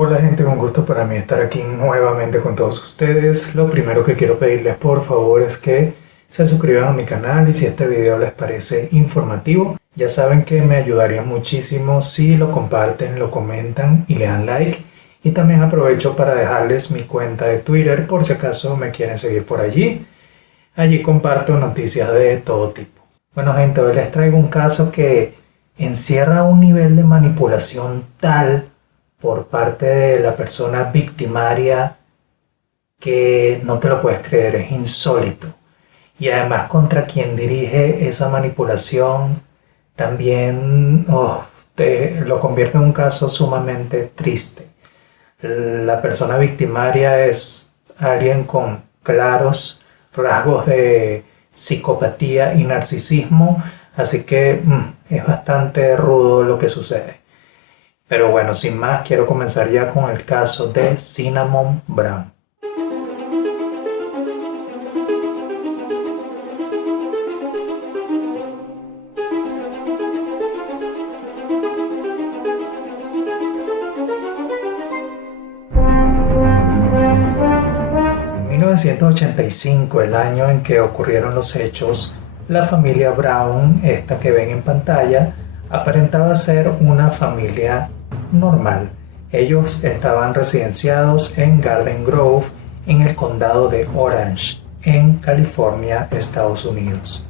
Hola gente, un gusto para mí estar aquí nuevamente con todos ustedes. Lo primero que quiero pedirles por favor es que se suscriban a mi canal y si este video les parece informativo, ya saben que me ayudaría muchísimo si lo comparten, lo comentan y le dan like. Y también aprovecho para dejarles mi cuenta de Twitter por si acaso me quieren seguir por allí. Allí comparto noticias de todo tipo. Bueno gente, hoy les traigo un caso que encierra un nivel de manipulación tal por parte de la persona victimaria que no te lo puedes creer, es insólito. Y además contra quien dirige esa manipulación también lo convierte en un caso sumamente triste. La persona victimaria es alguien con claros rasgos de psicopatía y narcisismo, así que es bastante rudo lo que sucede. Pero bueno, sin más, quiero comenzar ya con el caso de Cinnamon Brown. En 1985, el año en que ocurrieron los hechos, la familia Brown, esta que ven en pantalla, aparentaba ser una familia normal. Ellos estaban residenciados en Garden Grove, en el condado de Orange, en California, Estados Unidos.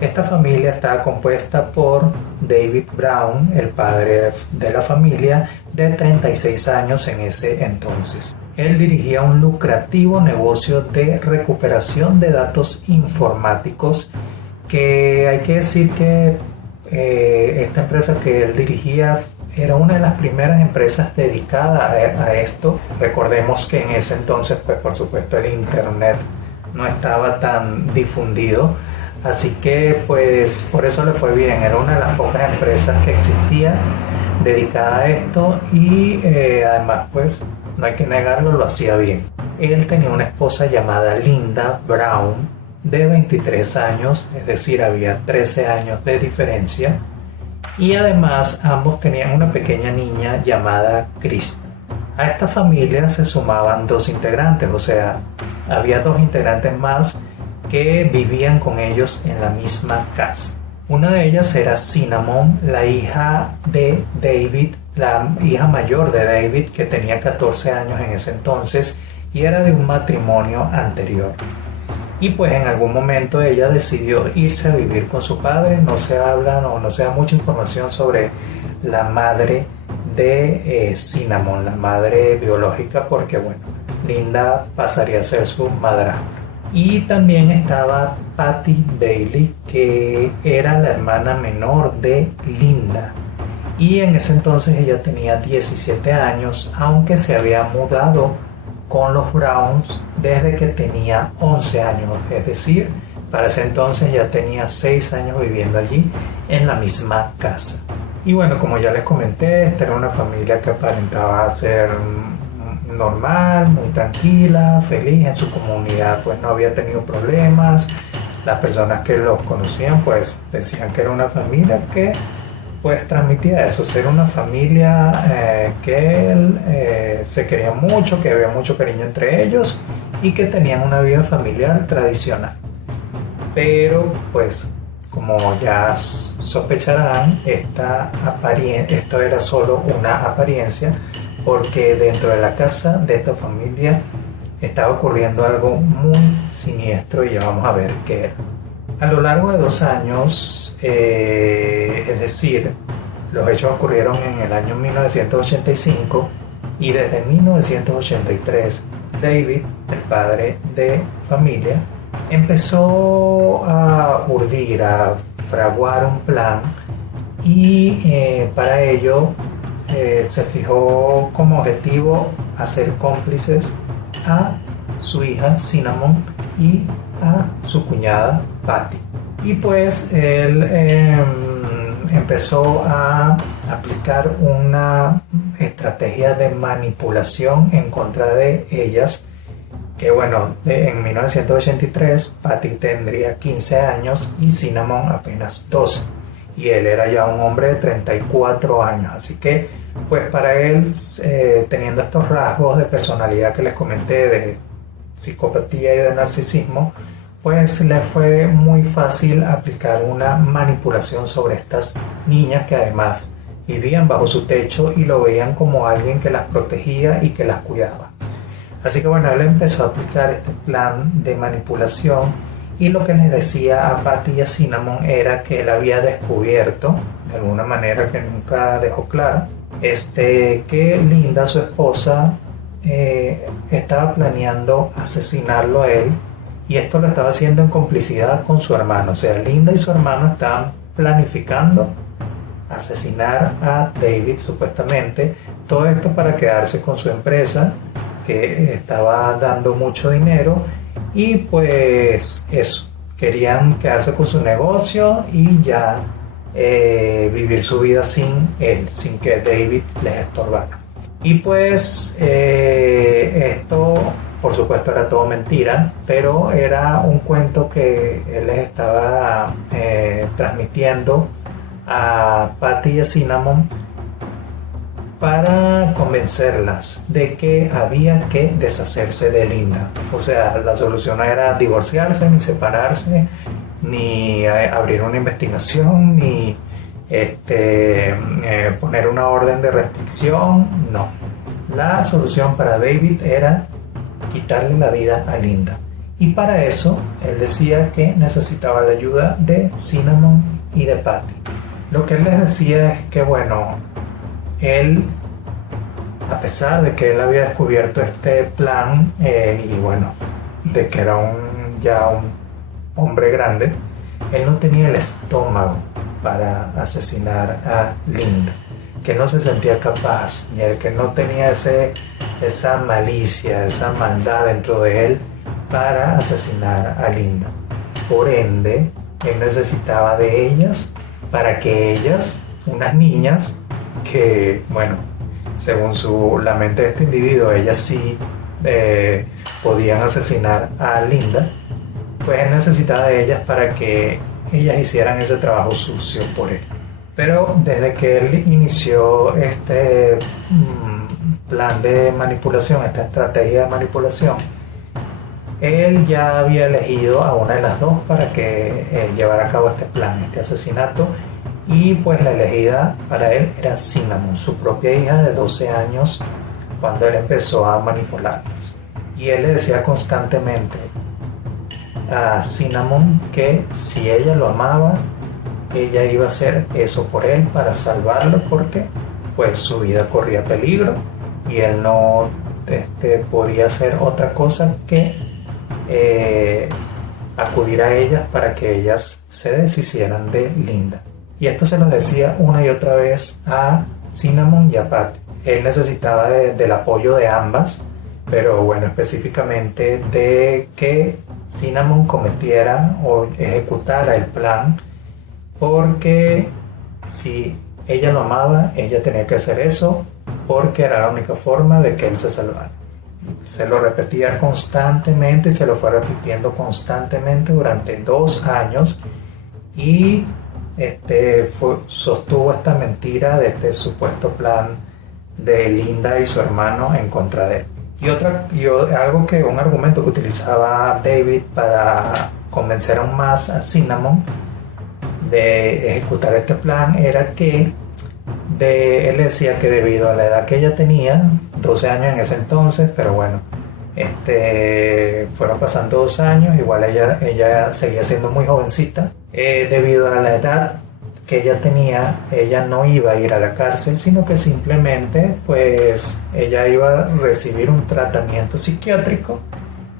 Esta familia estaba compuesta por David Brown, el padre de la familia, de 36 años en ese entonces. Él dirigía un lucrativo negocio de recuperación de datos informáticos que hay que decir que esta empresa que él dirigía era una de las primeras empresas dedicadas a esto. Recordemos que en ese entonces, pues por supuesto, el internet no estaba tan difundido, así que pues por eso le fue bien. Era una de las pocas empresas que existía dedicada a esto y además pues no hay que negarlo, lo hacía bien. Él tenía una esposa llamada Linda Brown de 23 años, es decir, había 13 años de diferencia, y además ambos tenían una pequeña niña llamada Krista. A esta familia se sumaban dos integrantes, o sea, había dos integrantes más que vivían con ellos en la misma casa. Una de ellas era Cinnamon, la hija de David, la hija mayor de David, que tenía 14 años en ese entonces y era de un matrimonio anterior. Y pues en algún momento ella decidió irse a vivir con su padre. No se habla, no se da mucha información sobre la madre de Cinnamon, la madre biológica, porque bueno, Linda pasaría a ser su madrastra. Y también estaba Patty Bailey, que era la hermana menor de Linda. Y en ese entonces ella tenía 17 años, aunque se había mudado con los Browns desde que tenía 11 años, es decir, para ese entonces ya tenía 6 años viviendo allí en la misma casa. Y bueno, como ya les comenté, esta era una familia que aparentaba ser normal, muy tranquila, feliz en su comunidad, pues no había tenido problemas. Las personas que los conocían pues decían que era una familia que pues transmitía eso, ser una familia que se querían mucho, que había mucho cariño entre ellos y que tenían una vida familiar tradicional. Pero pues como ya sospecharán, esto era solo una apariencia, porque dentro de la casa de esta familia estaba ocurriendo algo muy siniestro y ya vamos a ver qué era. A lo largo de 2 años, es decir, los hechos ocurrieron en el año 1985 y desde 1983 David, el padre de familia, empezó a urdir, a fraguar un plan y para ello se fijó como objetivo hacer cómplices a su hija Cinnamon y a su cuñada Patty. Y pues él empezó a aplicar una estrategia de manipulación en contra de ellas, que bueno, en 1983 Patty tendría 15 años y Cinnamon apenas 12, y él era ya un hombre de 34 años, así que Pues para él, teniendo estos rasgos de personalidad que les comenté, de psicopatía y de narcisismo, pues le fue muy fácil aplicar una manipulación sobre estas niñas que además vivían bajo su techo y lo veían como alguien que las protegía y que las cuidaba. Así que bueno, él empezó a aplicar este plan de manipulación y lo que les decía a Patty y a Cinnamon era que él había descubierto, de alguna manera que nunca dejó clara, que Linda, su esposa, estaba planeando asesinarlo a él, y esto lo estaba haciendo en complicidad con su hermano. O sea, Linda y su hermano estaban planificando asesinar a David, supuestamente, todo esto para quedarse con su empresa que estaba dando mucho dinero, y pues eso, querían quedarse con su negocio y ya vivir su vida sin él, sin que David les estorbara. Y pues esto por supuesto era todo mentira, pero era un cuento que él les estaba transmitiendo a Patty y a Cinnamon para convencerlas de que había que deshacerse de Linda. O sea, la solución no era divorciarse, ni separarse, ni abrir una investigación, ni poner una orden de restricción. No. La solución para David era quitarle la vida a Linda. Y para eso, él decía que necesitaba la ayuda de Cinnamon y de Patty. Lo que él les decía es que, bueno, él, a pesar de que él había descubierto este plan, y bueno, de que era ya un hombre grande, él no tenía el estómago para asesinar a Linda, que no se sentía capaz, y el que no tenía esa malicia, esa maldad dentro de él para asesinar a Linda. Por ende, él necesitaba de ellas para que ellas, unas niñas que, bueno, según la mente de este individuo, ellas sí podían asesinar a Linda, pues él necesitaba de ellas para que ellas hicieran ese trabajo sucio por él. Pero desde que él inició este plan de manipulación, esta estrategia de manipulación, él ya había elegido a una de las dos para que llevara a cabo este plan, este asesinato, y pues la elegida para él era Cinnamon, su propia hija de 12 años, cuando él empezó a manipularlas. Y él le decía constantemente a Cinnamon que si ella lo amaba, ella iba a hacer eso por él para salvarlo, porque pues su vida corría peligro y él no podía hacer otra cosa que acudir a ellas para que ellas se deshicieran de Linda. Y esto se lo decía una y otra vez a Cinnamon y a Patty. Él necesitaba del apoyo de ambas, pero bueno, específicamente de que Cinnamon cometiera o ejecutara el plan, porque si ella lo amaba, ella tenía que hacer eso, porque era la única forma de que él se salvara. Se lo repetía constantemente y se lo fue repitiendo constantemente durante 2 años, y sostuvo esta mentira de este supuesto plan de Linda y su hermano en contra de él. Un argumento que utilizaba David para convencer aún más a Cinnamon de ejecutar este plan era que él decía que debido a la edad que ella tenía, 12 años en ese entonces, pero bueno, fueron pasando 2 años, igual ella seguía siendo muy jovencita, debido a la edad que ella tenía, ella no iba a ir a la cárcel, sino que simplemente pues ella iba a recibir un tratamiento psiquiátrico,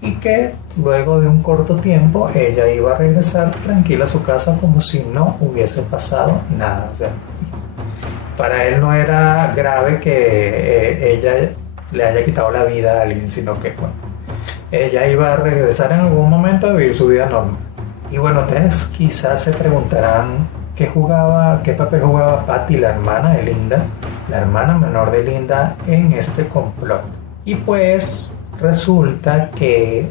y que luego de un corto tiempo ella iba a regresar tranquila a su casa como si no hubiese pasado nada. O sea, para él no era grave que ella le haya quitado la vida a alguien, sino que bueno, ella iba a regresar en algún momento a vivir su vida normal. Y bueno, ustedes quizás se preguntarán qué papel jugaba Patty, la hermana de Linda, la hermana menor de Linda, en este complot. Y pues resulta que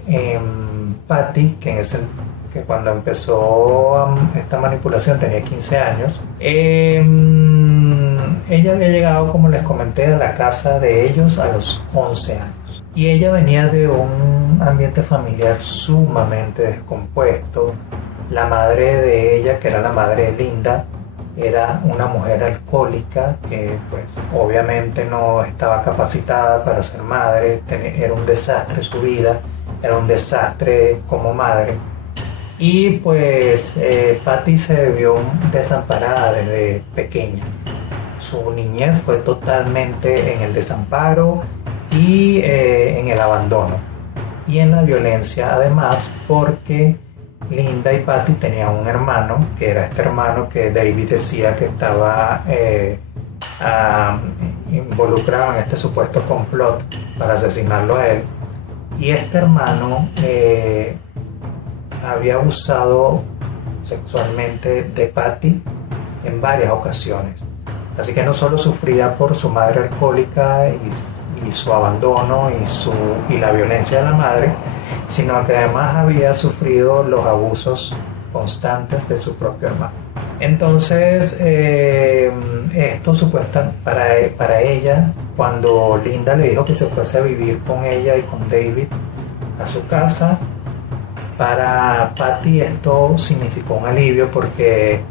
Patty, que cuando empezó esta manipulación tenía 15 años, ella había llegado, como les comenté, a la casa de ellos a los 11 años. Y ella venía de un ambiente familiar sumamente descompuesto. La madre de ella, que era la madre de Linda, era una mujer alcohólica que pues obviamente no estaba capacitada para ser madre. Era un desastre su vida, era un desastre como madre. Y pues Patty se vio desamparada desde pequeña. Su niñez fue totalmente en el desamparo y en el abandono y en la violencia, además, porque Linda y Patty tenían un hermano, que era este hermano que David decía que estaba involucrado en este supuesto complot para asesinarlo a él. Y este hermano había abusado sexualmente de Patty en varias ocasiones. Así que no solo sufría por su madre alcohólica y su abandono y la violencia de la madre, sino que además había sufrido los abusos constantes de su propio hermano. Entonces, esto supuestamente para ella, cuando Linda le dijo que se fuese a vivir con ella y con David a su casa, para Patty esto significó un alivio, porque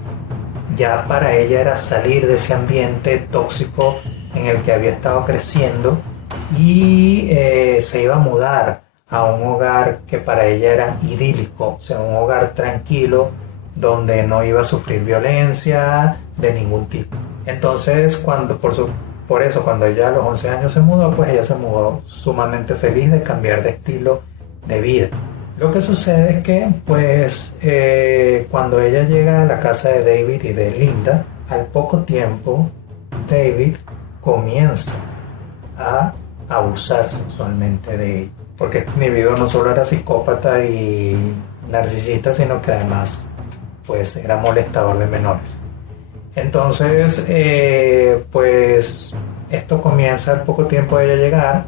ya para ella era salir de ese ambiente tóxico en el que había estado creciendo y se iba a mudar a un hogar que para ella era idílico, o sea, un hogar tranquilo donde no iba a sufrir violencia de ningún tipo. Entonces, por eso cuando ella a los 11 años se mudó, pues ella se mudó sumamente feliz de cambiar de estilo de vida. Lo que sucede es que, pues, cuando ella llega a la casa de David y de Linda, al poco tiempo, David comienza a abusar sexualmente de ella. Porque este individuo no solo era psicópata y narcisista, sino que además, pues, era molestador de menores. Entonces, pues, esto comienza al poco tiempo de ella llegar.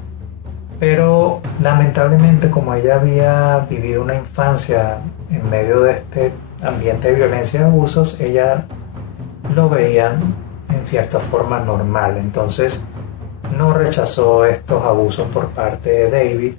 Pero lamentablemente, como ella había vivido una infancia en medio de este ambiente de violencia y abusos, ella lo veía en cierta forma normal. Entonces no rechazó estos abusos por parte de David.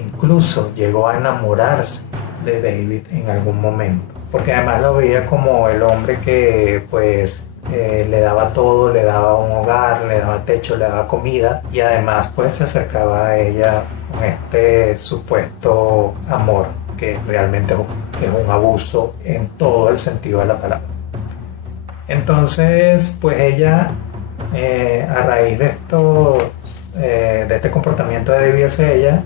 Incluso llegó a enamorarse de David en algún momento, porque además lo veía como el hombre que pues le daba todo, le daba un hogar, le daba techo, le daba comida, y además pues se acercaba a ella con este supuesto amor que realmente es un abuso en todo el sentido de la palabra. Entonces pues ella a raíz de este comportamiento de David hacia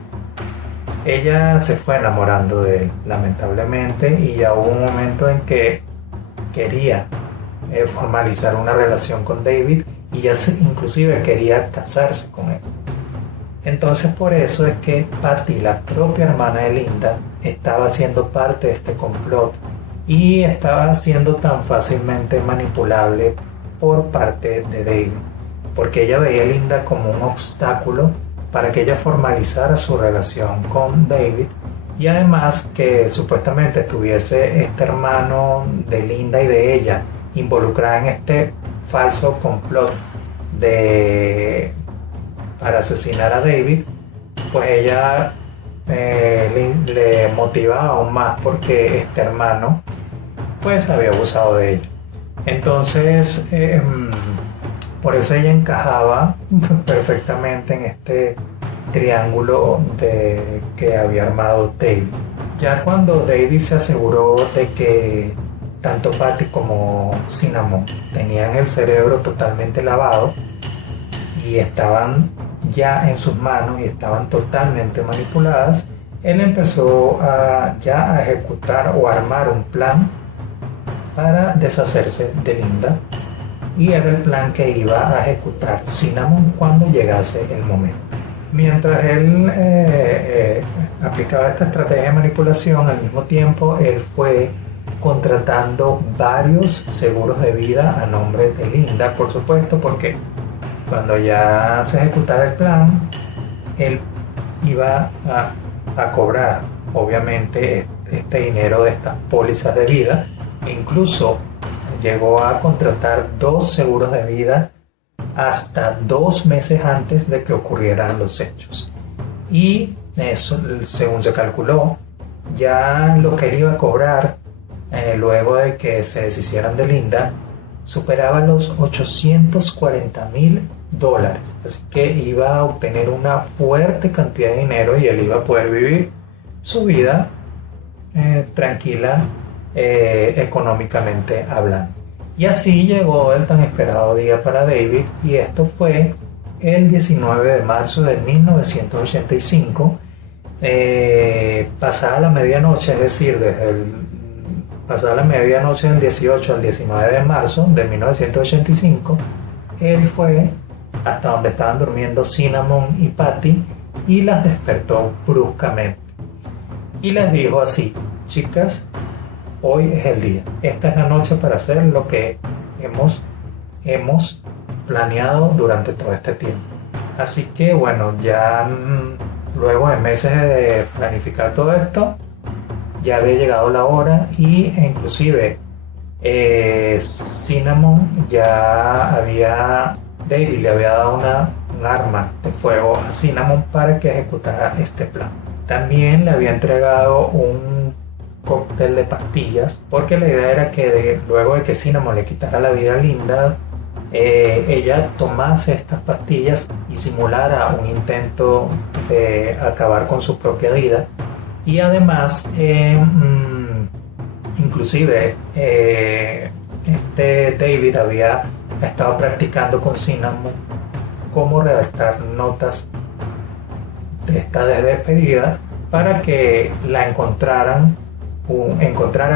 ella se fue enamorando de él, lamentablemente, y ya hubo un momento en que quería formalizar una relación con David y ya inclusive quería casarse con él. Entonces por eso es que Patty, la propia hermana de Linda, estaba siendo parte de este complot y estaba siendo tan fácilmente manipulable por parte de David, porque ella veía a Linda como un obstáculo para que ella formalizara su relación con David, y además que supuestamente estuviese este hermano de Linda y de ella involucrada en este falso complot para asesinar a David, pues ella le motivaba aún más, porque este hermano pues había abusado de ella. Entonces por eso ella encajaba perfectamente en este triángulo que había armado David. Ya cuando David se aseguró de que tanto Patty como Cinnamon tenían el cerebro totalmente lavado y estaban ya en sus manos y estaban totalmente manipuladas, él empezó a ejecutar o armar un plan para deshacerse de Linda, y era el plan que iba a ejecutar Cinnamon cuando llegase el momento. Mientras él aplicaba esta estrategia de manipulación, al mismo tiempo él fue contratando varios seguros de vida a nombre de Linda, por supuesto, porque cuando ya se ejecutara el plan, él iba a cobrar obviamente este dinero de estas pólizas de vida. E incluso llegó a contratar 2 seguros de vida hasta 2 meses antes de que ocurrieran los hechos. Y eso, según se calculó, ya lo que él iba a cobrar luego de que se deshicieran de Linda superaba los $840,000. Así que iba a obtener una fuerte cantidad de dinero y él iba a poder vivir su vida tranquila económicamente hablando. Y así llegó el tan esperado día para David, y esto fue el 19 de marzo de 1985, pasada la medianoche, es decir, pasada la medianoche del 18 al 19 de marzo de 1985, él fue hasta donde estaban durmiendo Cinnamon y Patty y las despertó bruscamente. Y les dijo así: chicas, hoy es el día, esta es la noche para hacer lo que hemos planeado durante todo este tiempo. Así que bueno, ya luego de meses de planificar todo esto, ya había llegado la hora, y inclusive Cinnamon David le había dado un arma de fuego a Cinnamon para que ejecutara este plan. También le había entregado un cóctel de pastillas, porque la idea era que luego de que Cinnamon le quitara la vida a Linda, ella tomase estas pastillas y simulara un intento de acabar con su propia vida. Y además, inclusive, David había estado practicando con Cinnamon cómo redactar notas de esta despedida para que la encontraran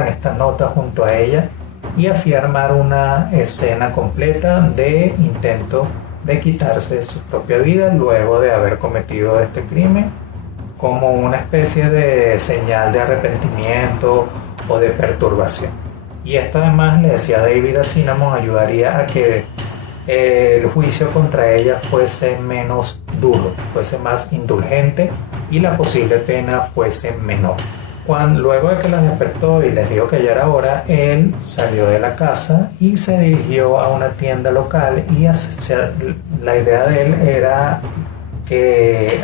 estas notas junto a ella, y así armar una escena completa de intento de quitarse su propia vida luego de haber cometido este crimen, como una especie de señal de arrepentimiento o de perturbación. Y esto además, le decía David a Cinnamon, ayudaría a que el juicio contra ella fuese menos duro, fuese más indulgente y la posible pena fuese menor. Luego de que las despertó y les dijo que ya era hora, él salió de la casa y se dirigió a una tienda local, y la idea de él era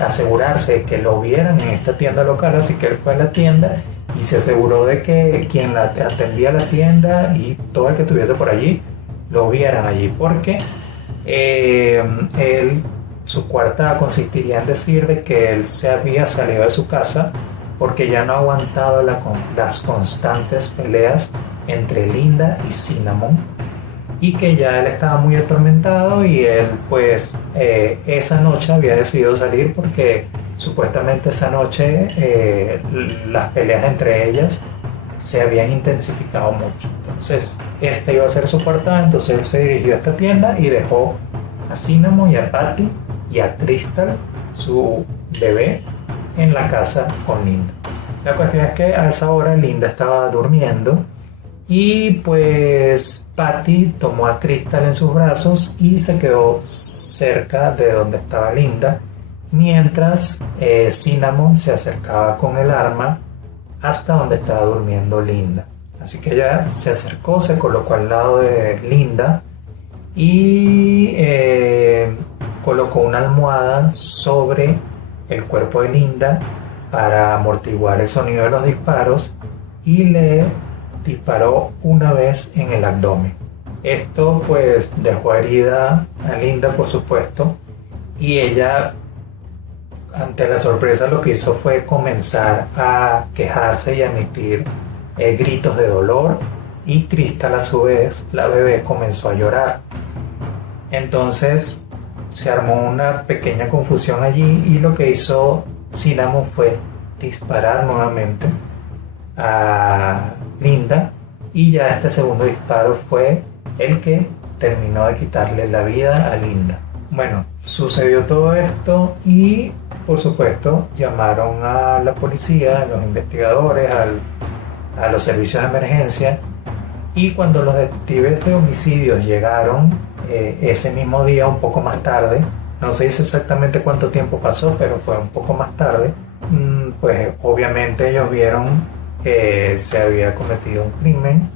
asegurarse que lo vieran en esta tienda local. Así que él fue a la tienda y se aseguró de que quien atendía la tienda y todo el que estuviese por allí lo vieran allí, porque su coartada consistiría en decir de que él se había salido de su casa porque ya no aguantaba las constantes peleas entre Linda y Cinnamon, y que ya él estaba muy atormentado, y él pues esa noche había decidido salir porque supuestamente esa noche las peleas entre ellas se habían intensificado mucho. Entonces esta iba a ser su coartada. Entonces él se dirigió a esta tienda y dejó a Cinnamon y a Patty y a Crystal, su bebé, en la casa con Linda. La cuestión es que a esa hora Linda estaba durmiendo, y pues Patty tomó a Crystal en sus brazos y se quedó cerca de donde estaba Linda, mientras Cinnamon se acercaba con el arma hasta donde estaba durmiendo Linda. Así que ella se acercó, se colocó al lado de Linda y colocó una almohada sobre el cuerpo de Linda para amortiguar el sonido de los disparos, y le disparó una vez en el abdomen. Esto pues dejó herida a Linda, por supuesto, y ella, ante la sorpresa, lo que hizo fue comenzar a quejarse y a emitir gritos de dolor, y Crystal, a su vez, la bebé, comenzó a llorar. Entonces se armó una pequeña confusión allí, y lo que hizo Cinnamon fue disparar nuevamente a Linda, y ya este segundo disparo fue el que terminó de quitarle la vida a Linda. Bueno, sucedió todo esto, y por supuesto llamaron a la policía, a los investigadores, a los servicios de emergencia, y cuando los detectives de homicidios llegaron ese mismo día, un poco más tarde, no se dice exactamente cuánto tiempo pasó, pero fue un poco más tarde, pues obviamente ellos vieron que se había cometido un crimen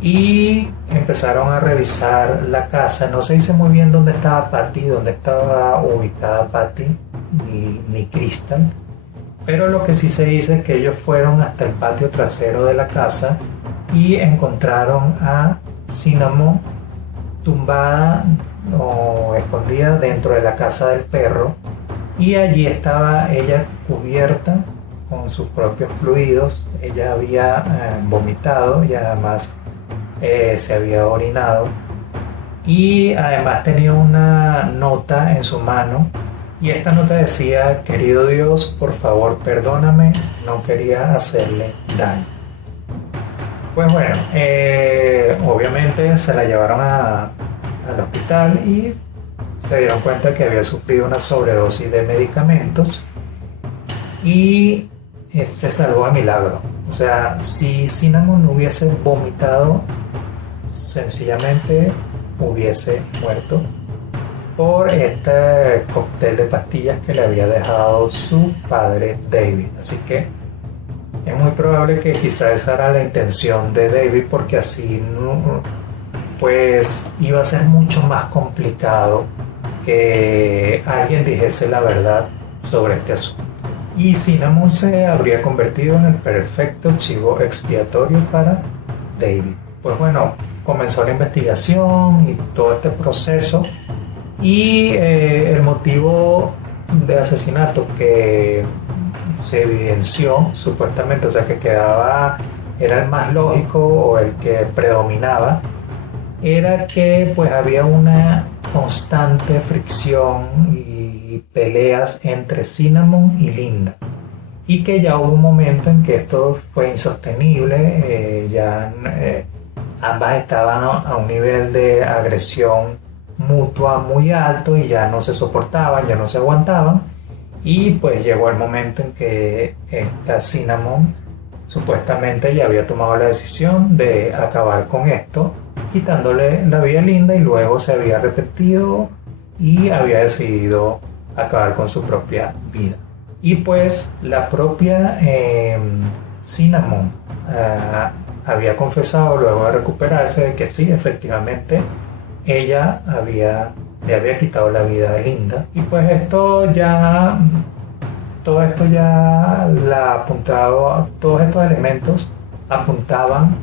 y empezaron a revisar la casa. No se dice muy bien dónde estaba Patty, dónde estaba ubicada Patty ni Crystal, pero lo que sí se dice es que ellos fueron hasta el patio trasero de la casa y encontraron a Cinnamon tumbada o escondida dentro de la casa del perro, y allí estaba ella cubierta con sus propios fluidos. Ella había vomitado y además se había orinado, y además tenía una nota en su mano, y esta nota decía: querido Dios, por favor perdóname, no quería hacerle daño. Pues bueno, obviamente se la llevaron al hospital y se dieron cuenta que había sufrido una sobredosis de medicamentos y se salvó a milagro. O sea, si Cinnamon no hubiese vomitado, sencillamente hubiese muerto por este cóctel de pastillas que le había dejado su padre David. Así que es muy probable que quizá esa era la intención de David, porque así no, pues iba a ser mucho más complicado que alguien dijese la verdad sobre este asunto. Y Cinnamon se habría convertido en el perfecto chivo expiatorio para David. Pues bueno, comenzó la investigación y todo este proceso, y el motivo de asesinato que se evidenció supuestamente, o sea que quedaba, era el más lógico o el que predominaba, era que pues había una constante fricción y peleas entre Cinnamon y Linda, y que ya hubo un momento en que esto fue insostenible. Ambas estaban a un nivel de agresión mutua muy alto y ya no se soportaban, ya no se aguantaban, y pues llegó el momento en que esta Cinnamon supuestamente ya había tomado la decisión de acabar con esto, quitándole la vida a Linda, y luego se había arrepentido y había decidido acabar con su propia vida. Y pues la propia Cinnamon había confesado luego de recuperarse de que sí, efectivamente ella le había quitado la vida a Linda. Y pues todo esto ya la apuntaba, todos estos elementos apuntaban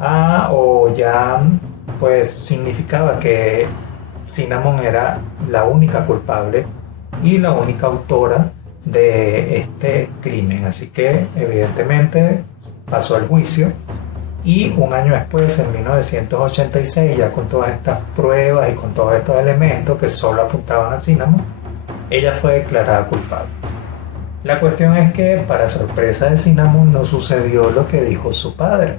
a, o ya pues significaba que Cinnamon era la única culpable y la única autora de este crimen. Así que evidentemente pasó el juicio, y un año después, en 1986, ya con todas estas pruebas y con todos estos elementos que solo apuntaban a Cinnamon, ella fue declarada culpable. La cuestión es que, para sorpresa de Cinnamon, no sucedió lo que dijo su padre,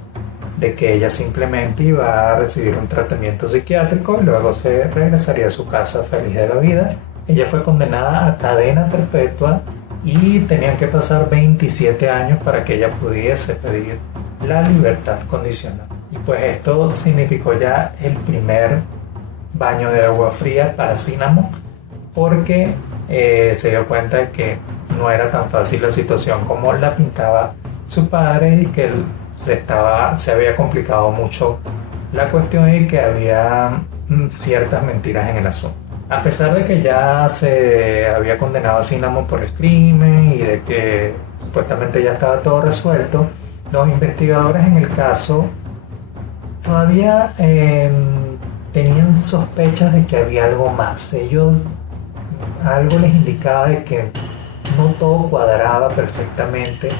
de que ella simplemente iba a recibir un tratamiento psiquiátrico y luego se regresaría a su casa feliz de la vida. Ella fue condenada a cadena perpetua y tenían que pasar 27 años para que ella pudiese pedir la libertad condicional. Y pues esto significó ya el primer baño de agua fría para Cinnamon, porque se dio cuenta de que no era tan fácil la situación como la pintaba su padre, y que se había complicado mucho la cuestión y que había ciertas mentiras en el asunto. A pesar de que ya se había condenado a Cinnamon por el crimen y de que supuestamente ya estaba todo resuelto, los investigadores en el caso todavía tenían sospechas de que había algo más. Algo les indicaba de que no todo cuadraba perfectamente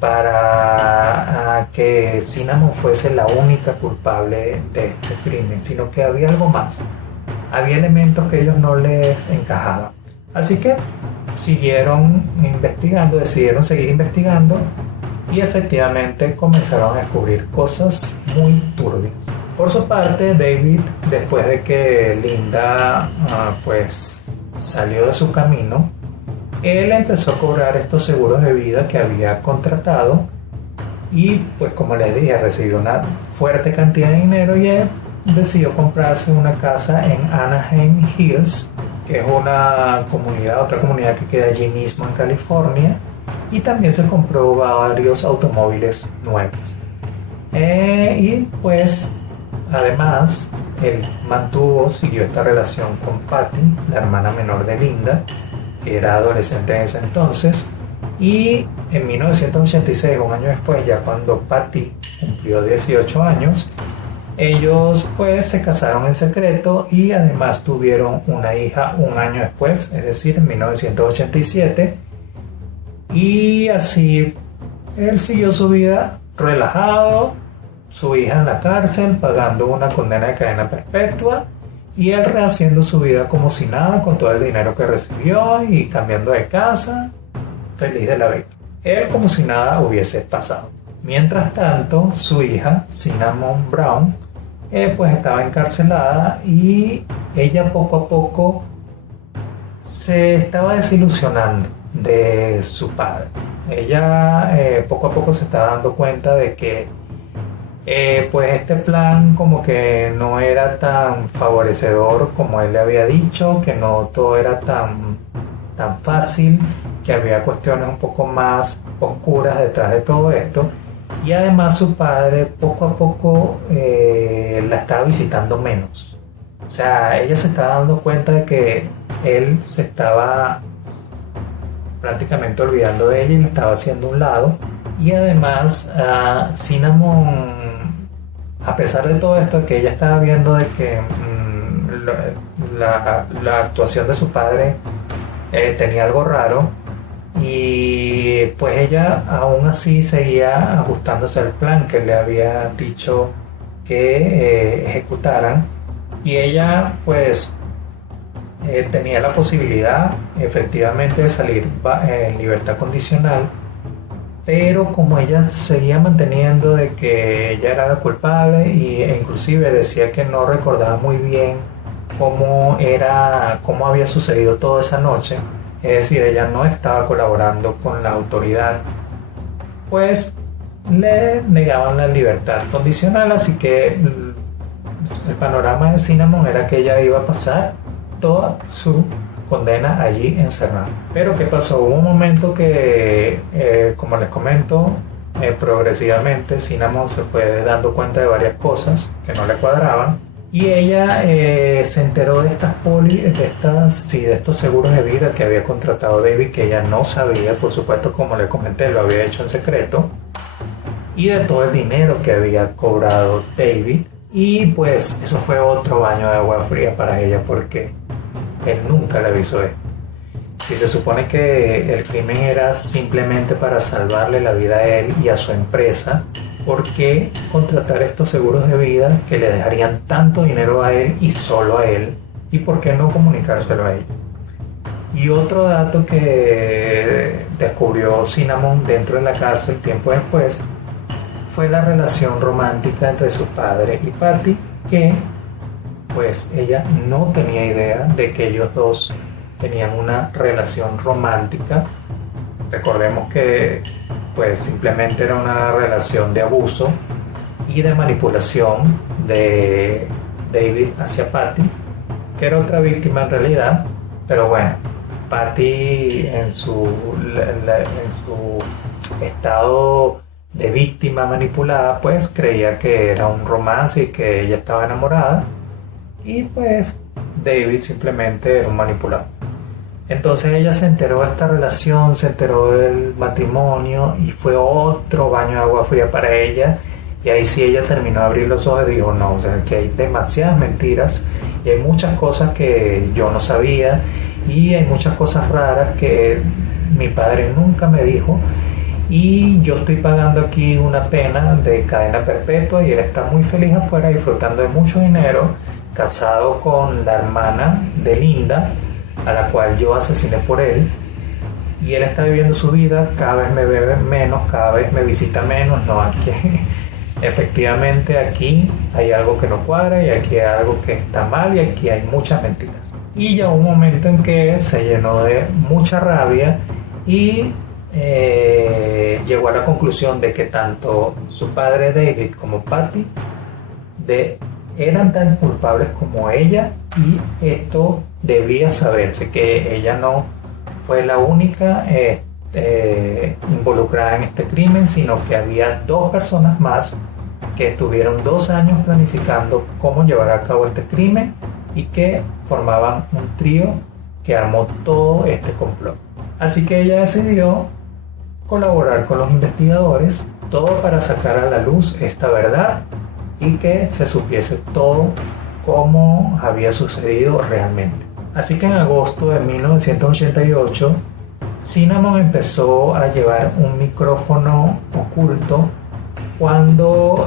para que Cinnamon fuese la única culpable de este crimen, sino que había algo más. Había elementos que ellos no les encajaban. Así que decidieron seguir investigando, y efectivamente comenzaron a descubrir cosas muy turbias. Por su parte, David, después de que Linda pues salió de su camino, él empezó a cobrar estos seguros de vida que había contratado, y pues como les dije, recibió una fuerte cantidad de dinero, y él decidió comprarse una casa en Anaheim Hills, que es otra comunidad que queda allí mismo en California, y también se compró varios automóviles nuevos. Y pues además él siguió esta relación con Patty, la hermana menor de Linda, que era adolescente en ese entonces. Y en 1986, un año después, ya cuando Patty cumplió 18 años, ellos pues se casaron en secreto y además tuvieron una hija un año después, es decir, en 1987. Y así él siguió su vida relajado, su hija en la cárcel, pagando una condena de cadena perpetua, y él rehaciendo su vida como si nada, con todo el dinero que recibió y cambiando de casa, feliz de la vida. Él como si nada hubiese pasado. Mientras tanto, su hija, Cinnamon Brown, pues estaba encarcelada y ella poco a poco se estaba desilusionando de su padre. Ella poco a poco se estaba dando cuenta de que pues este plan como que no era tan favorecedor como él le había dicho, que no todo era tan fácil, que había cuestiones un poco más oscuras detrás de todo esto. Y además su padre poco a poco la estaba visitando menos. O sea, ella se estaba dando cuenta de que él se estaba prácticamente olvidando de ella y le estaba haciendo a un lado. Y además Cinnamon, a pesar de todo esto, que ella estaba viendo de que la actuación de su padre tenía algo raro, y pues ella aún así seguía ajustándose al plan que le había dicho que ejecutaran, y ella pues tenía la posibilidad efectivamente de salir en libertad condicional, pero como ella seguía manteniendo de que ella era la culpable e inclusive decía que no recordaba muy bien cómo había sucedido toda esa noche, es decir, ella no estaba colaborando con la autoridad, pues le negaban la libertad condicional. Así que el panorama de Cinnamon era que ella iba a pasar toda su condena allí encerrada. Pero ¿qué pasó? Hubo un momento que, como les comento, progresivamente Cinnamon se fue dando cuenta de varias cosas que no le cuadraban, y ella se enteró de estos seguros de vida que había contratado David, que ella no sabía, por supuesto, como le comenté, lo había hecho en secreto, y de todo el dinero que había cobrado David. Y pues eso fue otro baño de agua fría para ella, porque él nunca le avisó esto. Si se supone que el crimen era simplemente para salvarle la vida a él y a su empresa, ¿por qué contratar estos seguros de vida que le dejarían tanto dinero a él y solo a él? ¿Y por qué no comunicárselo a ella? Y otro dato que descubrió Cinnamon dentro de la cárcel tiempo después fue la relación romántica entre su padre y Patty, que pues ella no tenía idea de que ellos dos tenían una relación romántica. Recordemos que pues simplemente era una relación de abuso y de manipulación de David hacia Patty, que era otra víctima en realidad. Pero bueno, Patty en su estado de víctima manipulada pues creía que era un romance y que ella estaba enamorada, y pues David simplemente era un manipulador. Entonces ella se enteró de esta relación, se enteró del matrimonio, y fue otro baño de agua fría para ella. Y ahí sí ella terminó de abrir los ojos y dijo, no, o sea, que hay demasiadas mentiras y hay muchas cosas que yo no sabía, y hay muchas cosas raras que mi padre nunca me dijo, y yo estoy pagando aquí una pena de cadena perpetua y él está muy feliz afuera disfrutando de mucho dinero, casado con la hermana de Linda, a la cual yo asesiné por él, y él está viviendo su vida, cada vez me bebe menos, cada vez me visita menos. No, aquí efectivamente aquí hay algo que no cuadra, y aquí hay algo que está mal, y aquí hay muchas mentiras. Y ya hubo un momento en que se llenó de mucha rabia y llegó a la conclusión de que tanto su padre David como Patty eran tan culpables como ella, y esto debía saberse, que ella no fue la única involucrada en este crimen, sino que había dos personas más que estuvieron 2 años planificando cómo llevar a cabo este crimen y que formaban un trío que armó todo este complot. Así que ella decidió colaborar con los investigadores, todo para sacar a la luz esta verdad y que se supiese todo cómo había sucedido realmente. Así que en agosto de 1988, Cinnamon empezó a llevar un micrófono oculto cuando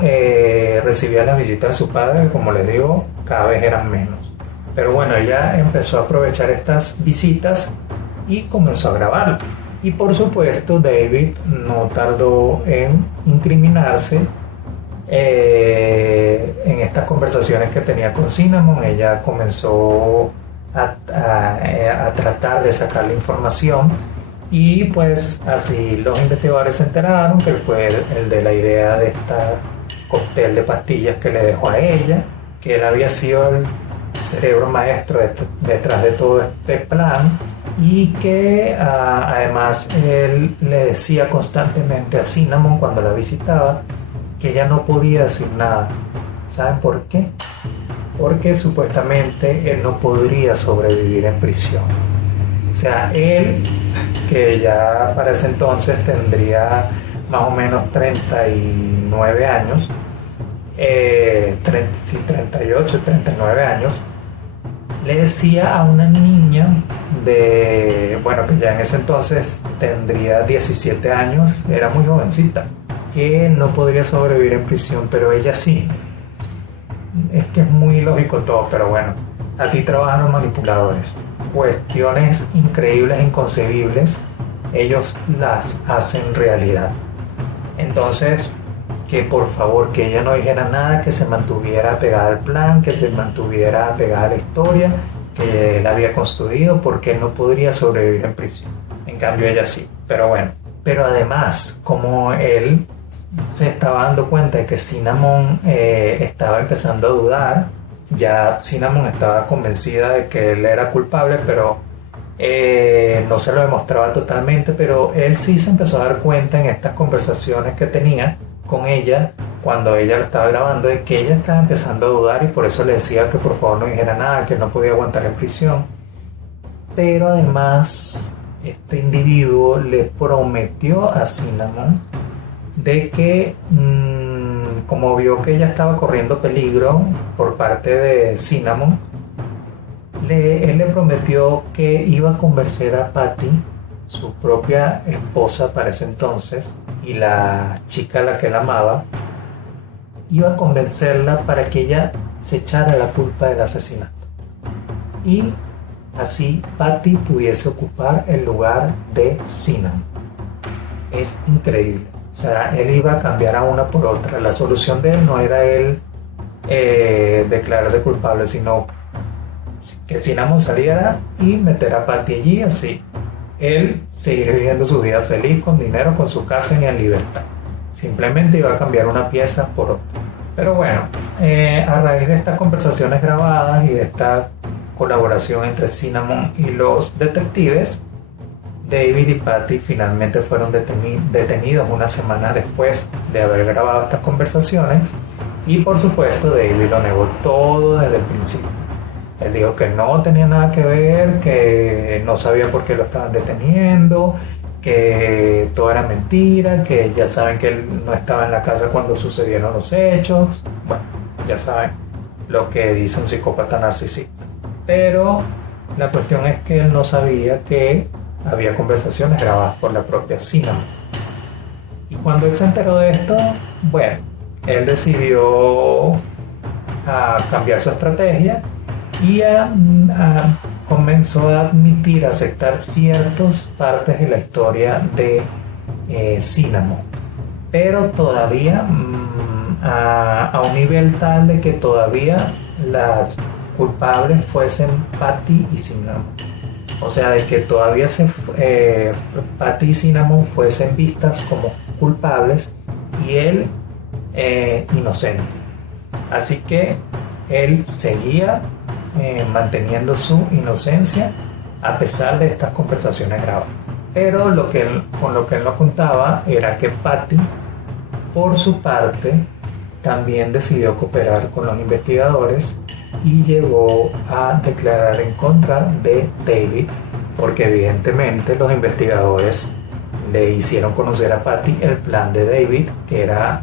recibía la visita de su padre, que como les digo, cada vez eran menos. Pero bueno, ella empezó a aprovechar estas visitas y comenzó a grabarlo. Y por supuesto, David no tardó en incriminarse en estas conversaciones que tenía con Cinnamon. Ella comenzó a tratar de sacar la información y pues así los investigadores se enteraron que él fue el de la idea de esta cóctel de pastillas que le dejó a ella, que él había sido el cerebro maestro detrás de todo este plan y que además él le decía constantemente a Cinnamon cuando la visitaba que ella no podía decir nada. ¿Saben por qué? Porque supuestamente él no podría sobrevivir en prisión. O sea, él, que ya para ese entonces tendría más o menos 39 años, 38, 39 años, le decía a una niña que ya en ese entonces tendría 17 años, era muy jovencita, que no podría sobrevivir en prisión, pero ella sí. Es que es muy lógico todo, pero bueno, así trabajan los manipuladores. Cuestiones increíbles e inconcebibles, ellos las hacen realidad. Entonces, que por favor, que ella no dijera nada, que se mantuviera pegada al plan, que se mantuviera pegada a la historia que él había construido, porque él no podría sobrevivir en prisión. En cambio, ella sí. Pero bueno, pero además, como él se estaba dando cuenta de que Cinnamon estaba empezando a dudar, ya Cinnamon estaba convencida de que él era culpable, pero no se lo demostraba totalmente, pero él sí se empezó a dar cuenta en estas conversaciones que tenía con ella cuando ella lo estaba grabando, de que ella estaba empezando a dudar, y por eso le decía que por favor no dijera nada, que no podía aguantar en prisión. Pero además este individuo le prometió a Cinnamon de que como vio que ella estaba corriendo peligro por parte de Cinnamon, él le prometió que iba a convencer a Patty, su propia esposa para ese entonces, y la chica a la que él amaba, iba a convencerla para que ella se echara la culpa del asesinato. Y así Patty pudiese ocupar el lugar de Cinnamon. Es increíble. O sea, él iba a cambiar a una por otra. La solución de él no era él declararse culpable, sino que Cinnamon saliera y meter a Patty allí, así él seguir viviendo su vida feliz, con dinero, con su casa y en libertad. Simplemente iba a cambiar una pieza por otra. Pero bueno, a raíz de estas conversaciones grabadas y de esta colaboración entre Cinnamon y los detectives, David y Patty finalmente fueron detenidos una semana después de haber grabado estas conversaciones, y por supuesto David lo negó todo desde el principio. Él dijo que no tenía nada que ver, que no sabía por qué lo estaban deteniendo, que todo era mentira, que ya saben que él no estaba en la casa cuando sucedieron los hechos. Bueno, ya saben lo que dice un psicópata narcisista. Pero la cuestión es que él no sabía que había conversaciones grabadas por la propia Cinnamon. Y cuando él se enteró de esto, bueno, él decidió cambiar su estrategia y comenzó a admitir, a aceptar ciertas partes de la historia de Cinnamon, pero todavía a un nivel tal de que todavía las culpables fuesen Patty y Cinnamon. O sea, de que todavía Patty y Cinnamon fuesen vistas como culpables y él inocente. Así que él seguía manteniendo su inocencia a pesar de estas conversaciones grabadas. Pero con lo que él no contaba era que Patty, por su parte, también decidió cooperar con los investigadores y llegó a declarar en contra de David, porque evidentemente los investigadores le hicieron conocer a Patty el plan de David, que era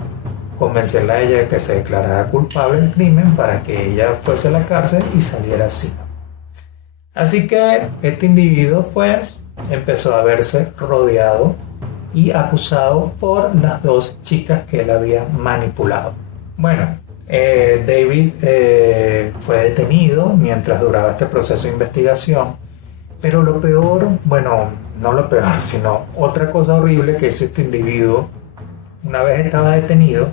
convencerla a ella de que se declarara culpable del crimen para que ella fuese a la cárcel y saliera así. Así que este individuo pues empezó a verse rodeado y acusado por las dos chicas que él había manipulado. Bueno, David fue detenido mientras duraba este proceso de investigación, pero lo peor, bueno, no lo peor, sino otra cosa horrible que hizo este individuo una vez estaba detenido,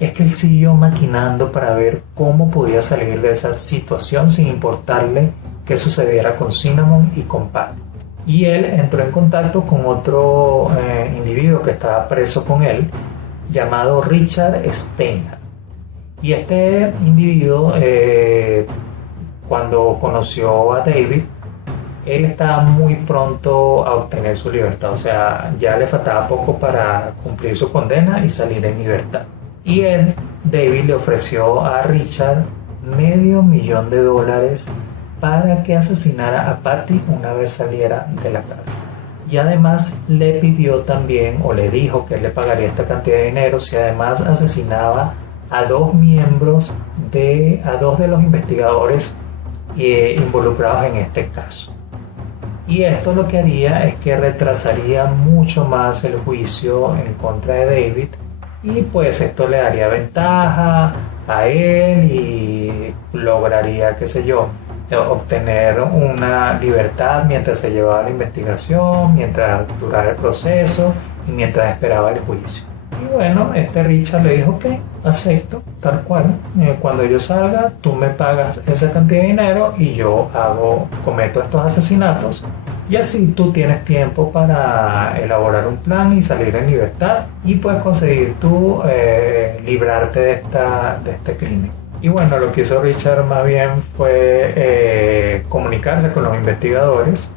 es que él siguió maquinando para ver cómo podía salir de esa situación sin importarle qué sucediera con Cinnamon y con Pat. Y él entró en contacto con otro individuo que estaba preso con él, llamado Richard Steinhardt. Y este individuo, cuando conoció a David, él estaba muy pronto a obtener su libertad, o sea, ya le faltaba poco para cumplir su condena y salir en libertad. Y David le ofreció a Richard $500,000 para que asesinara a Patty una vez saliera de la cárcel. Y además le pidió también, o le dijo que él le pagaría esta cantidad de dinero si además asesinaba a dos de los investigadores involucrados en este caso. Y esto lo que haría es que retrasaría mucho más el juicio en contra de David, y pues esto le daría ventaja a él y lograría, qué sé yo, obtener una libertad mientras se llevaba la investigación, mientras durara el proceso y mientras esperaba el juicio. Y bueno, Richard le dijo que acepto, tal cual, cuando yo salga tú me pagas esa cantidad de dinero y yo cometo estos asesinatos, y así tú tienes tiempo para elaborar un plan y salir en libertad y puedes conseguir tú librarte de este crimen. Y bueno, lo que hizo Richard más bien fue comunicarse con los investigadores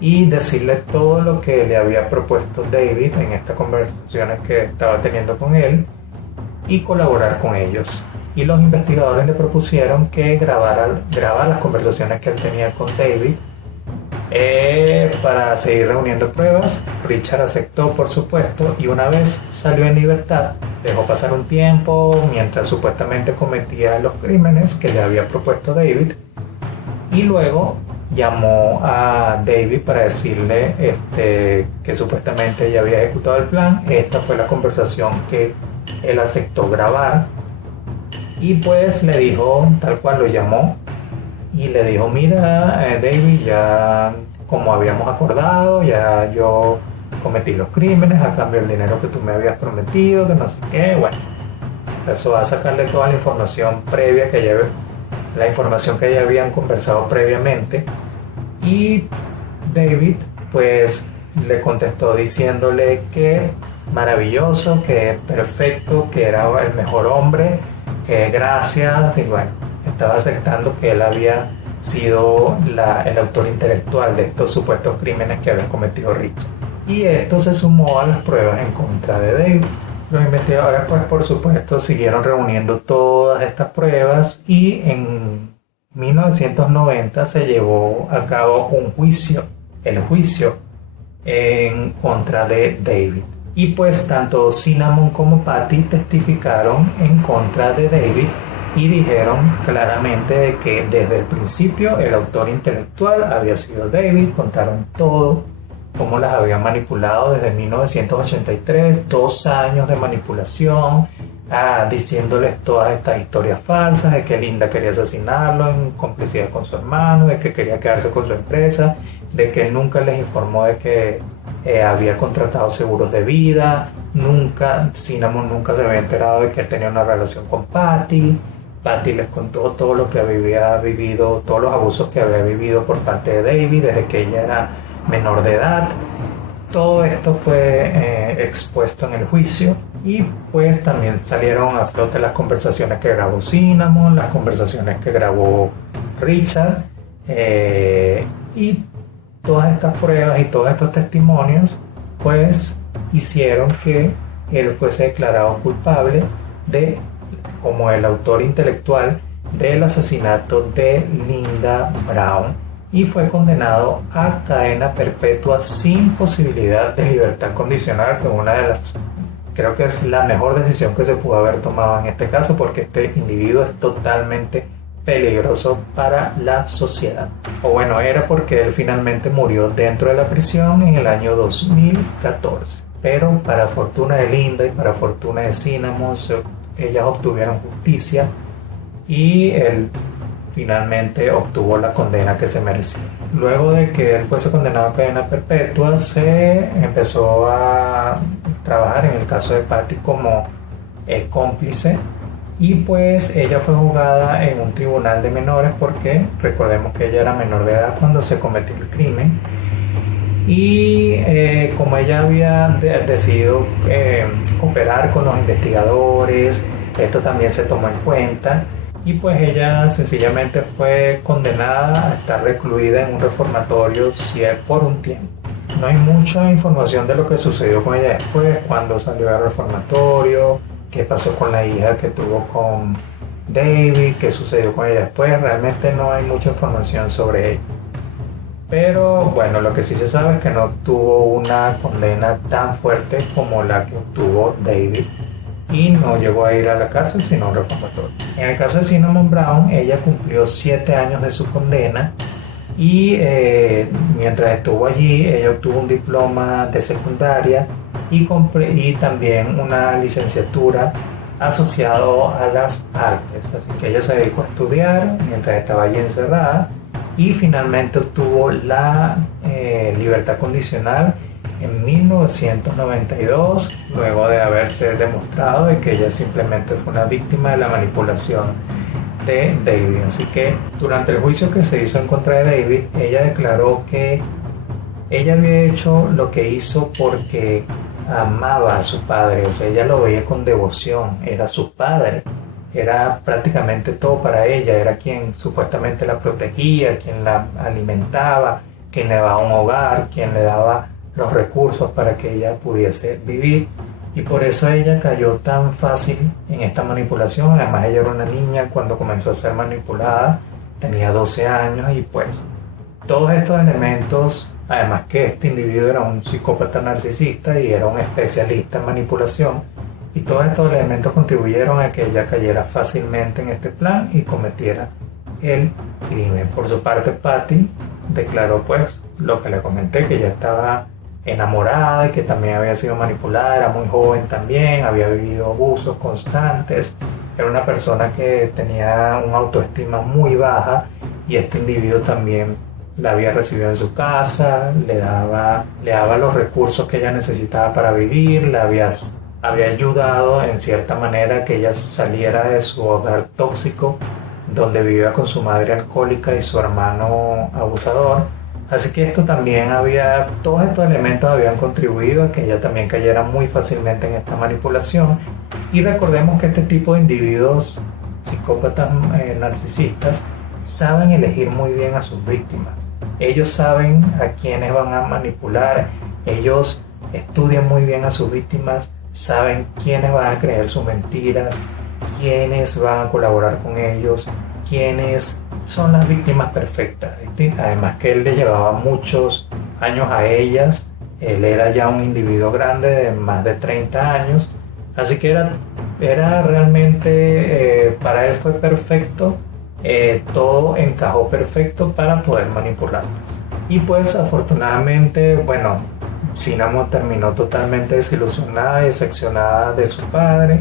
y decirle todo lo que le había propuesto David en estas conversaciones que estaba teniendo con él y colaborar con ellos. Y los investigadores le propusieron que grabara las conversaciones que él tenía con David para seguir reuniendo pruebas. Richard aceptó, por supuesto, y una vez salió en libertad, dejó pasar un tiempo mientras supuestamente cometía los crímenes que le había propuesto David, y luego llamó a David para decirle que supuestamente ya había ejecutado el plan. Esta fue la conversación que él aceptó grabar, y pues le dijo, tal cual lo llamó y le dijo: mira, David, ya como habíamos acordado, ya yo cometí los crímenes a cambio del dinero que tú me habías prometido, que no sé qué. Bueno, empezó a sacarle toda la información previa la información que ya habían conversado previamente, y David pues le contestó diciéndole que maravilloso, que perfecto, que era el mejor hombre, que gracias, y bueno, estaba aceptando que él había sido el autor intelectual de estos supuestos crímenes que había cometido Richard. Y esto se sumó a las pruebas en contra de David. Los investigadores, pues por supuesto, siguieron reuniendo todas estas pruebas, y en 1990 se llevó a cabo el juicio en contra de David. Y pues tanto Cinnamon como Patty testificaron en contra de David y dijeron claramente de que desde el principio el autor intelectual había sido David. Contaron todo, cómo las había manipulado desde 1983, 2 años de manipulación, diciéndoles todas estas historias falsas de que Linda quería asesinarlo en complicidad con su hermano, de que quería quedarse con su empresa, de que nunca les informó de que había contratado seguros de vida, Cinnamon nunca se había enterado de que él tenía una relación con Patty. Patty les contó todo lo que había vivido, todos los abusos que había vivido por parte de David desde que ella era menor de edad. Todo esto fue expuesto en el juicio, y pues también salieron a flote las conversaciones que grabó Cinnamon, las conversaciones que grabó Richard, y todas estas pruebas y todos estos testimonios pues hicieron que él fuese declarado culpable de como el autor intelectual del asesinato de Linda Brown y fue condenado a cadena perpetua sin posibilidad de libertad condicional, que creo que es la mejor decisión que se pudo haber tomado en este caso, porque este individuo es totalmente peligroso para la sociedad. O bueno, era porque él finalmente murió dentro de la prisión en el año 2014. Pero para fortuna de Linda y para fortuna de Cinnamon, ellas obtuvieron justicia y él finalmente obtuvo la condena que se merecía. Luego de que él fuese condenado a cadena perpetua, se empezó a trabajar en el caso de Patty como cómplice, y pues ella fue juzgada en un tribunal de menores porque recordemos que ella era menor de edad cuando se cometió el crimen, y como ella había decidido cooperar con los investigadores, esto también se tomó en cuenta, y pues ella sencillamente fue condenada a estar recluida en un reformatorio por un tiempo. No hay mucha información de lo que sucedió con ella después, cuando salió del reformatorio, qué pasó con la hija que tuvo con David, qué sucedió con ella después. Realmente no hay mucha información sobre ella. Pero bueno, lo que sí se sabe es que no tuvo una condena tan fuerte como la que obtuvo David, y no llegó a ir a la cárcel sino a un reformatorio. En el caso de Cinnamon Brown, ella cumplió 7 años de su condena, y mientras estuvo allí ella obtuvo un diploma de secundaria y también una licenciatura asociado a las artes, así que ella se dedicó a estudiar mientras estaba allí encerrada, y finalmente obtuvo la libertad condicional en 1992, luego de haberse demostrado de que ella simplemente fue una víctima de la manipulación de David. Así que durante el juicio que se hizo en contra de David, ella declaró que ella había hecho lo que hizo porque amaba a su padre, o sea, ella lo veía con devoción, era su padre, era prácticamente todo para ella, era quien supuestamente la protegía, quien la alimentaba, quien le daba un hogar, quien le daba los recursos para que ella pudiese vivir, y por eso ella cayó tan fácil en esta manipulación. Además ella era una niña cuando comenzó a ser manipulada, tenía 12 años, y pues todos estos elementos, además que este individuo era un psicópata narcisista y era un especialista en manipulación, y todos estos elementos contribuyeron a que ella cayera fácilmente en este plan y cometiera el crimen. Por su parte, Patty declaró pues lo que le comenté, que ella estaba enamorada y que también había sido manipulada, era muy joven también, había vivido abusos constantes, era una persona que tenía una autoestima muy baja, y este individuo también la había recibido en su casa, le daba los recursos que ella necesitaba para vivir, le había ayudado en cierta manera que ella saliera de su hogar tóxico donde vivía con su madre alcohólica y su hermano abusador. Así que todos estos elementos habían contribuido a que ella también cayera muy fácilmente en esta manipulación. Y recordemos que este tipo de individuos psicópatas narcisistas saben elegir muy bien a sus víctimas. Ellos saben a quiénes van a manipular, ellos estudian muy bien a sus víctimas, saben quiénes van a creer sus mentiras, quiénes van a colaborar con ellos, quiénes son las víctimas perfectas. Además que él le llevaba muchos años a ellas, él era ya un individuo grande de más de 30 años, así que era realmente, para él fue perfecto, todo encajó perfecto para poder manipularlas. Y pues afortunadamente, bueno, Cinnamon terminó totalmente desilusionada y decepcionada de su padre.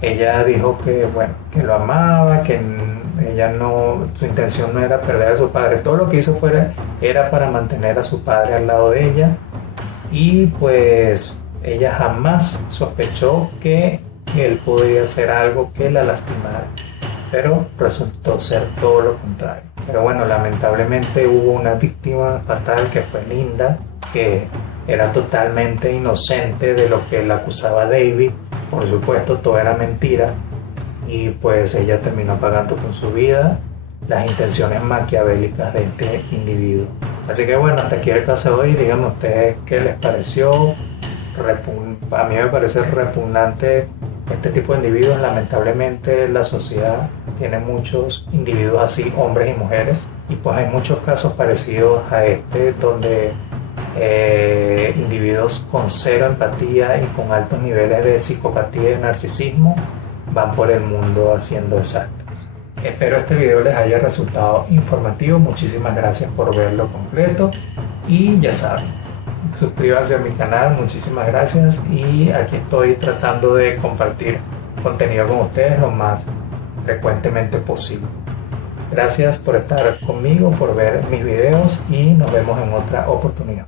Ella dijo que lo amaba, que su intención no era perder a su padre. Todo lo que hizo era para mantener a su padre al lado de ella, y pues ella jamás sospechó que él podía hacer algo que la lastimara, pero resultó ser todo lo contrario. Pero bueno, lamentablemente hubo una víctima fatal que fue Linda, que era totalmente inocente de lo que la acusaba David. Por supuesto, todo era mentira, y pues ella terminó pagando con su vida las intenciones maquiavélicas de este individuo. Así que bueno, hasta aquí el caso de hoy. Díganme ustedes qué les pareció. A mí me parece repugnante Este tipo de individuos, lamentablemente, la sociedad tiene muchos individuos así, hombres y mujeres, y pues hay muchos casos parecidos a este donde individuos con cero empatía y con altos niveles de psicopatía y narcisismo van por el mundo haciendo desastres. Espero este video les haya resultado informativo. Muchísimas gracias por verlo completo y ya saben, suscríbanse a mi canal. Muchísimas gracias y aquí estoy tratando de compartir contenido con ustedes lo más frecuentemente posible. Gracias por estar conmigo, por ver mis videos y nos vemos en otra oportunidad.